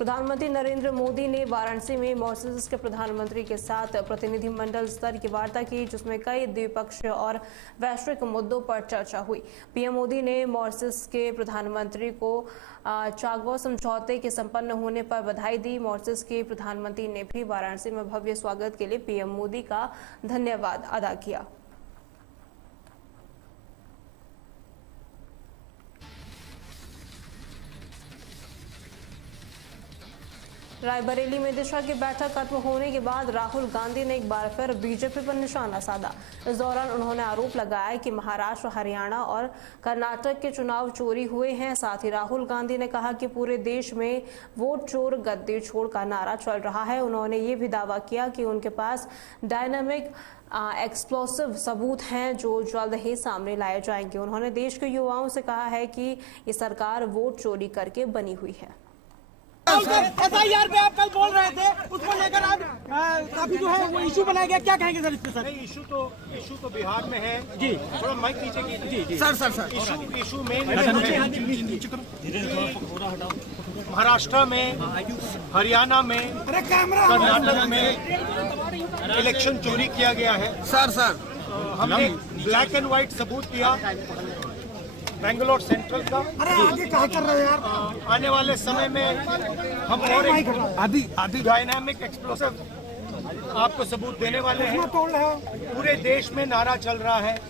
प्रधानमंत्री नरेंद्र मोदी ने वाराणसी में मॉरिशस के प्रधानमंत्री के साथ प्रतिनिधिमंडल स्तर की वार्ता की, जिसमें कई द्विपक्षीय और वैश्विक मुद्दों पर चर्चा हुई। पीएम मोदी ने मॉरिशस के प्रधानमंत्री को चागो समझौते के संपन्न होने पर बधाई दी। मॉरिशस के प्रधानमंत्री ने भी वाराणसी में भव्य स्वागत के लिए पीएम मोदी का धन्यवाद अदा किया। रायबरेली में दिशा की बैठक खत्म होने के बाद राहुल गांधी ने एक बार फिर बीजेपी पर निशाना साधा। इस दौरान उन्होंने आरोप लगाया कि महाराष्ट्र, हरियाणा और कर्नाटक के चुनाव चोरी हुए हैं। साथ ही राहुल गांधी ने कहा कि पूरे देश में वोट चोर गद्दी छोड़ का नारा चल रहा है। उन्होंने ये भी दावा किया कि उनके पास डायनामिक एक्सप्लोसिव सबूत हैं जो जल्द ही सामने लाए जाएंगे। उन्होंने देश के युवाओं से कहा है कि ये सरकार वोट चोरी करके बनी हुई है। FIR पे आप कल बोल रहे थे, उसको लेकर आज काफी जो है वो इशू बनाया गया, क्या कहेंगे सर इस पे? सर इशू तो बिहार में है जी, थोड़ा माइक नीचे कीजिए। जी सर इशू मेन महाराष्ट्र में, हरियाणा में, कर्नाटक में इलेक्शन चोरी किया गया है। सर हमने ब्लैक एंड व्हाइट सबूत दिया बेंगलोर सेंट्रल का। अरे आगे क्या कर रहे हो यार? आने वाले समय में हम और एक डायनामिक एक्सप्लोसिव आपको सबूत देने वाले हैं। पूरे देश में नारा चल रहा है,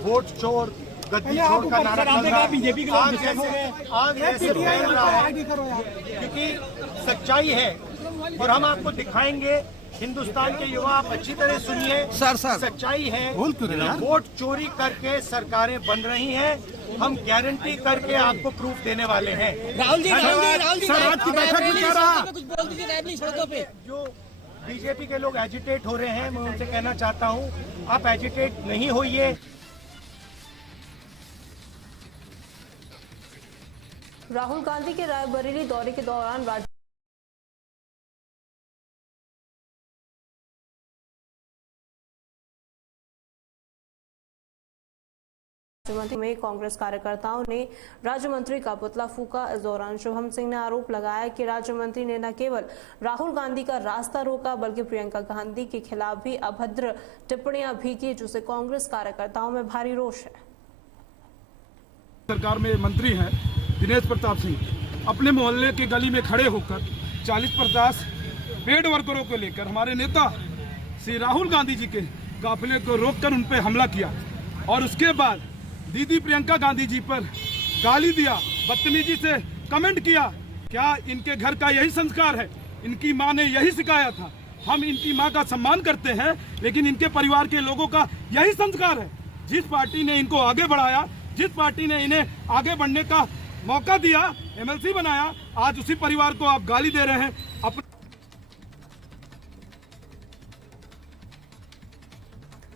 वोट चोर गद्दी चोर का नारा चल रहा है। आग ऐसे फैल रहा है क्योंकि सच्चाई है और हम आपको दिखाएंगे। हिंदुस्तान के युवा आप अच्छी तरह सुनिए सर सच्चाई है, वोट चोरी करके सरकारें बन रही हैं। हम गारंटी करके आपको प्रूफ देने वाले हैं। राहुल जी सर आज की बैठक में क्या रहा? कुछ बोल दीजिए सड़कों पे। जो बीजेपी के लोग एजिटेट हो रहे हैं, मैं उनसे कहना चाहता हूं आप एजिटेट नहीं होइए। राहुल गांधी के रायबरेली दौरे के दौरान राज्यमंत्री में कांग्रेस कार्यकर्ताओं ने राज्य मंत्री का पुतला फूका। इस दौरान शुभम सिंह ने आरोप लगाया कि राज्य मंत्री ने न केवल राहुल गांधी का रास्ता रोका बल्कि प्रियंका गांधी के खिलाफ भी अभद्र टिप्पणियां भी की, जिससे कांग्रेस कार्यकर्ताओं में भारी रोष है। सरकार में मंत्री हैं दिनेश प्रताप सिंह, अपने मोहल्ले के गली में खड़े होकर 40-50 पेड वर्करों को लेकर हमारे नेता श्री राहुल गांधी जी के काफिले को रोककर उन पर हमला किया और उसके बाद दीदी प्रियंका गांधी जी पर गाली दिया, बदतमीजी से कमेंट किया। क्या इनके घर का यही संस्कार है? इनकी मां ने यही सिखाया था। हम इनकी मां का सम्मान करते हैं, लेकिन इनके परिवार के लोगों का यही संस्कार है। जिस पार्टी ने इनको आगे बढ़ाया, जिस पार्टी ने इन्हें आगे बढ़ने का मौका दिया, MLC बनाया, आज उसी परिवार को आप गाली दे रहे हैं।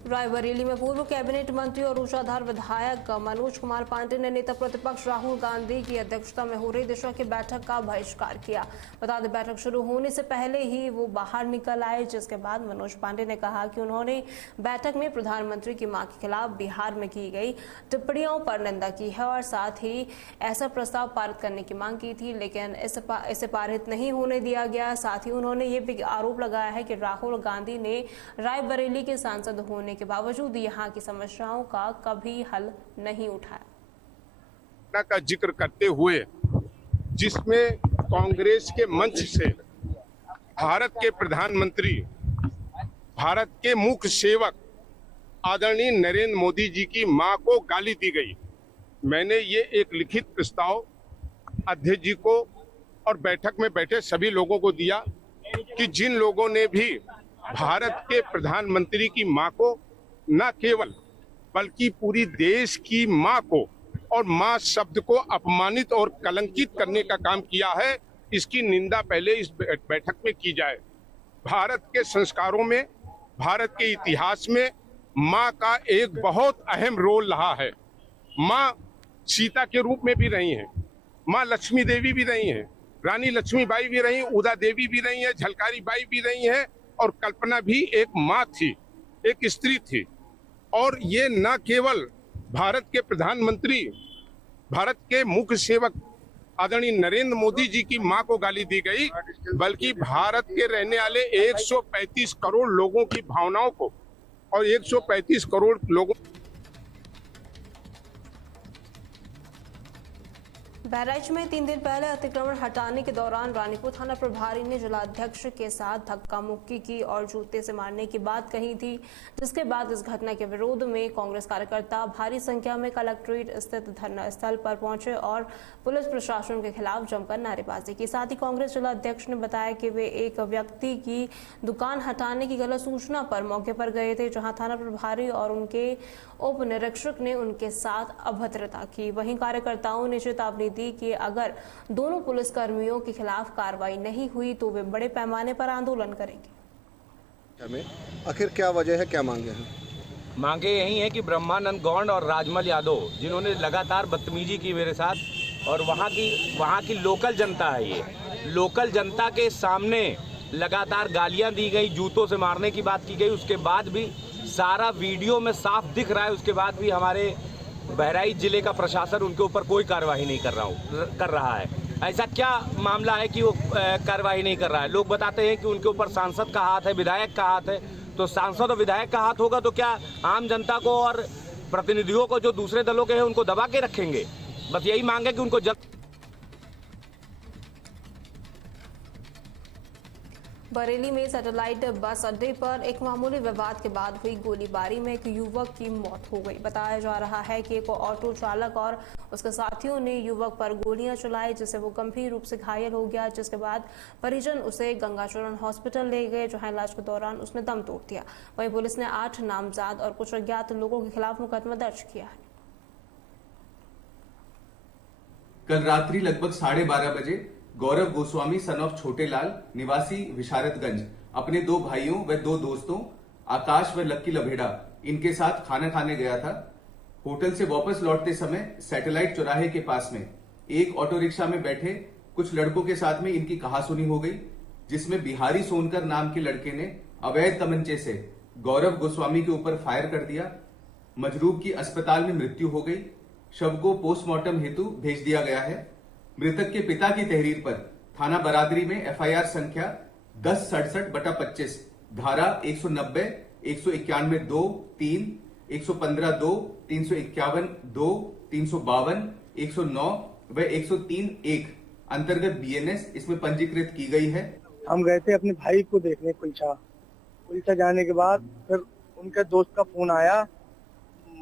रायबरेली में पूर्व कैबिनेट मंत्री और ऊर्जाधार विधायक मनोज कुमार पांडे ने नेता प्रतिपक्ष राहुल गांधी की अध्यक्षता में हो रही दिशा की बैठक का बहिष्कार किया। बता दें, बैठक शुरू होने से पहले ही वो बाहर निकल आए, जिसके बाद मनोज पांडे ने कहा कि उन्होंने बैठक में प्रधानमंत्री की मां के खिलाफ बिहार में की गई टिप्पणियों पर निंदा की है और साथ ही ऐसा प्रस्ताव पारित करने की मांग की थी, लेकिन इसे पारित नहीं होने दिया गया। साथ ही उन्होंने ये भी आरोप लगाया है कि राहुल गांधी ने रायबरेली के सांसद होने के बावजूद यहां की समस्याओं का कभी हल नहीं उठाया। का जिक्र करते हुए जिसमें कांग्रेस के मंच से भारत के प्रधानमंत्री, भारत के मुख्य सेवक आदरणीय नरेंद्र मोदी जी की मां को गाली दी गई। मैंने ये एक लिखित प्रस्ताव अध्यक्ष जी को और बैठक में बैठे सभी लोगों को दिया कि जिन लोगों ने भी भारत के प्रधानमंत्री की मां को न केवल बल्कि पूरी देश की मां को और मां शब्द को अपमानित और कलंकित करने का काम किया है, इसकी निंदा पहले इस बैठक में की जाए। भारत के संस्कारों में, भारत के इतिहास में मां का एक बहुत अहम रोल रहा है। मां सीता के रूप में भी रही हैं, मां लक्ष्मी देवी भी रही हैं, रानी लक्ष्मीबाई भी रही, उदा देवी भी रही है, झलकारी बाई भी रही है और कल्पना भी एक मां थी, एक स्त्री थी। और ये न केवल भारत के प्रधानमंत्री, भारत के मुख्य सेवक आदरणीय नरेंद्र मोदी जी की मां को गाली दी गई, बल्कि भारत के रहने वाले 135 करोड़ लोगों की भावनाओं को और 135 करोड़ लोगों। बहराइच में 3 दिन पहले अतिक्रमण हटाने के दौरान रानीपुर थाना प्रभारी ने जिलाध्यक्ष के साथ धक्का मुक्की की और जूते से मारने की बात कही थी, जिसके बाद इस घटना के विरोध में कांग्रेस कार्यकर्ता भारी संख्या में कलेक्ट्रेट स्थित धरना स्थल पर पहुंचे और पुलिस प्रशासन के खिलाफ जमकर नारेबाजी की। साथ ही कांग्रेस जिलाध्यक्ष ने बताया कि वे एक व्यक्ति की दुकान हटाने की गलत सूचना पर मौके पर गए थे, जहां थाना प्रभारी और उनके उप निरीक्षक ने उनके साथ अभद्रता की। वहीं कार्यकर्ताओं ने चेतावनी दी कि अगर दोनों पुलिसकर्मियों के खिलाफ कार्रवाई नहीं हुई तो वे बड़े पैमाने पर आंदोलन करेंगे। आखिर क्या वजह है, क्या मांगे हैं? मांगे यही है कि ब्रह्मानंद गौंड और राजमल यादव, जिन्होंने लगातार बदतमीजी की मेरे साथ, और वहाँ की लोकल जनता है, ये लोकल जनता के सामने लगातार गालियां दी गई, जूतों से मारने की बात की गई। उसके बाद भी सारा वीडियो में साफ दिख रहा है, उसके बाद भी हमारे बहराइच जिले का प्रशासन उनके ऊपर कोई कार्रवाई नहीं कर रहा है। ऐसा क्या मामला है कि वो कार्रवाई नहीं कर रहा है? लोग बताते हैं कि उनके ऊपर सांसद का हाथ है, विधायक का हाथ है। तो सांसद और विधायक का हाथ होगा तो क्या आम जनता को और प्रतिनिधियों को जो दूसरे दलों के हैं उनको दबा के रखेंगे? बस यही मांग है कि उनको जल्द। बरेली में सैटेलाइट बस अड्डे पर एक मामूली विवाद के बाद हुई गोलीबारी में एक युवक की मौत हो गई। बताया जा रहा है कि एक ऑटो चालक और उसके साथियों ने युवक पर गोलियां चलाई, जिससे वो गंभीर रूप से घायल हो गया, जिसके बाद परिजन उसे गंगाचरण हॉस्पिटल ले गए, जहां इलाज के दौरान उसने दम तोड़ दिया। वहीं पुलिस ने 8 नामजद और कुछ अज्ञात लोगों के खिलाफ मुकदमा दर्ज किया है। कल रात्रि लगभग 12:30 बजे गौरव गोस्वामी सन ऑफ छोटेलाल निवासी विशारतगंज अपने 2 भाइयों व 2 दोस्तों आकाश व लक्की लभेड़ा इनके साथ खाना खाने गया था। होटल से वापस लौटते समय सैटेलाइट चौराहे के पास में एक ऑटो रिक्शा में बैठे कुछ लड़कों के साथ में इनकी कहासुनी हो गई, जिसमें बिहारी सोनकर नाम के लड़के ने अवैध तमंचे से गौरव गोस्वामी के ऊपर फायर कर दिया। मजरूब की अस्पताल में मृत्यु हो गई। शव को पोस्टमार्टम हेतु भेज दिया गया है। मृतक के पिता की तहरीर पर थाना बरादरी में एफआईआर संख्या 1067/25 धारा 190, 191(2), 3, 115(2), 351(2), 352, 109 व 103(1) अंतर्गत बीएनएस इसमें पंजीकृत की गई है। हम गए थे अपने भाई को देखने कुलचा जाने के बाद फिर उनके दोस्त का फोन आया,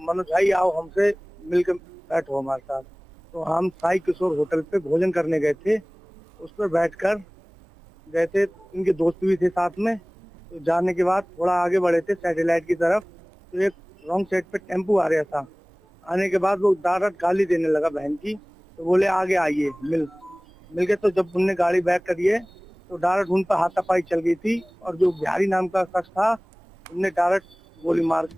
मनोज भाई आओ हमसे मिलकर बैठो हमारे साथ। तो हम साई किशोर होटल पे भोजन करने गए थे, उस पर बैठकर गए थे, इनके दोस्त भी थे साथ में। तो जाने के बाद थोड़ा आगे बढ़े थे सैटेलाइट की तरफ, तो एक रॉन्ग साइड पे टेम्पू आ रहा था। आने के बाद वो डायरेक्ट गाली देने लगा बहन की, तो बोले आगे आइए मिल के। तो जब उनने गाड़ी बैक करी है तो डायरेक्ट उन पर हाथापाई चल गई थी, और जो बिहारी नाम का शख्स था उनने डायरेक्ट गोली मार।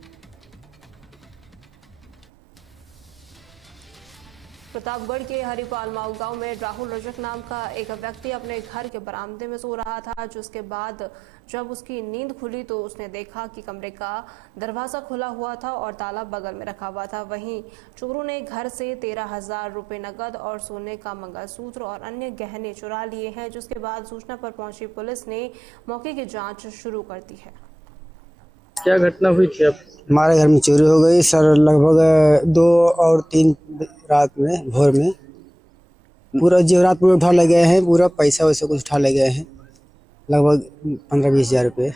प्रतापगढ़ के हरिपाल माऊ गांव में राहुल रजक नाम का एक व्यक्ति अपने घर के बरामदे में सो रहा था, जिसके बाद जब उसकी नींद खुली तो उसने देखा कि कमरे का दरवाजा खुला हुआ था और ताला बगल में रखा हुआ था। वहीं चोरों ने घर से 13,000 रुपए नकद और सोने का मंगलसूत्र और अन्य गहने चुरा लिए हैं, जिसके बाद सूचना पर पहुंची पुलिस ने मौके की जाँच शुरू कर दी है। क्या घटना हुई थी? अब हमारे घर में चोरी हो गई सर, लगभग 2 और 3 रात में भोर में पूरा जेवरात पूरा उठा ले गए हैं, पूरा पैसा वैसा कुछ उठा ले गए हैं, लगभग 15-20 हज़ार रुपये।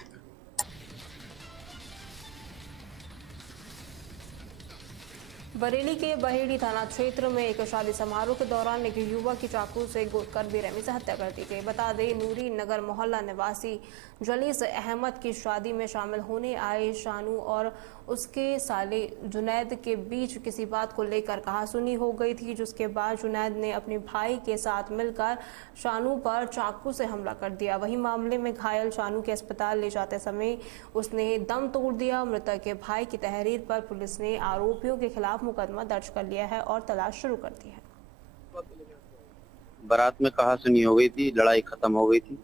बरेली के बहेड़ी थाना क्षेत्र में एक शादी समारोह के दौरान एक युवक की चाकू से गोदकर बेरहमी से हत्या कर दी गई। बता दें, नूरी नगर मोहल्ला निवासी जलीस अहमद की शादी में शामिल होने आए शानू और उसके साले जुनैद के बीच किसी बात को लेकर कहासुनी हो गई थी, जिसके बाद जुनैद ने अपने भाई के साथ मिलकर शानू पर चाकू से हमला कर दिया। वहीं मामले में घायल शानू के अस्पताल ले जाते समय उसने दम तोड़ दिया। मृतक के भाई की तहरीर पर पुलिस ने आरोपियों के खिलाफ मुकदमा दर्ज कर लिया है और तलाश शुरू कर दी है। बारात में कहासुनी हो गई थी, लड़ाई खत्म हो गई थी।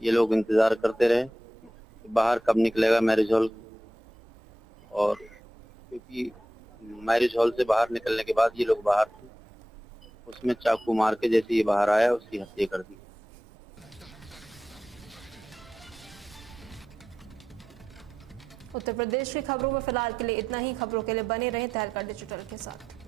ये लोग इंतजार करते रहे बाहर कब निकलेगा मैरिज हॉल, और क्योंकि मैरिज हॉल से बाहर निकलने के बाद ये लोग बाहर थे उसमें चाकू मार के जैसे ये बाहर आया उसकी हत्या कर दी। उत्तर प्रदेश की खबरों में फिलहाल के लिए इतना ही। खबरों के लिए बने रहें तहलका डिजिटल के साथ।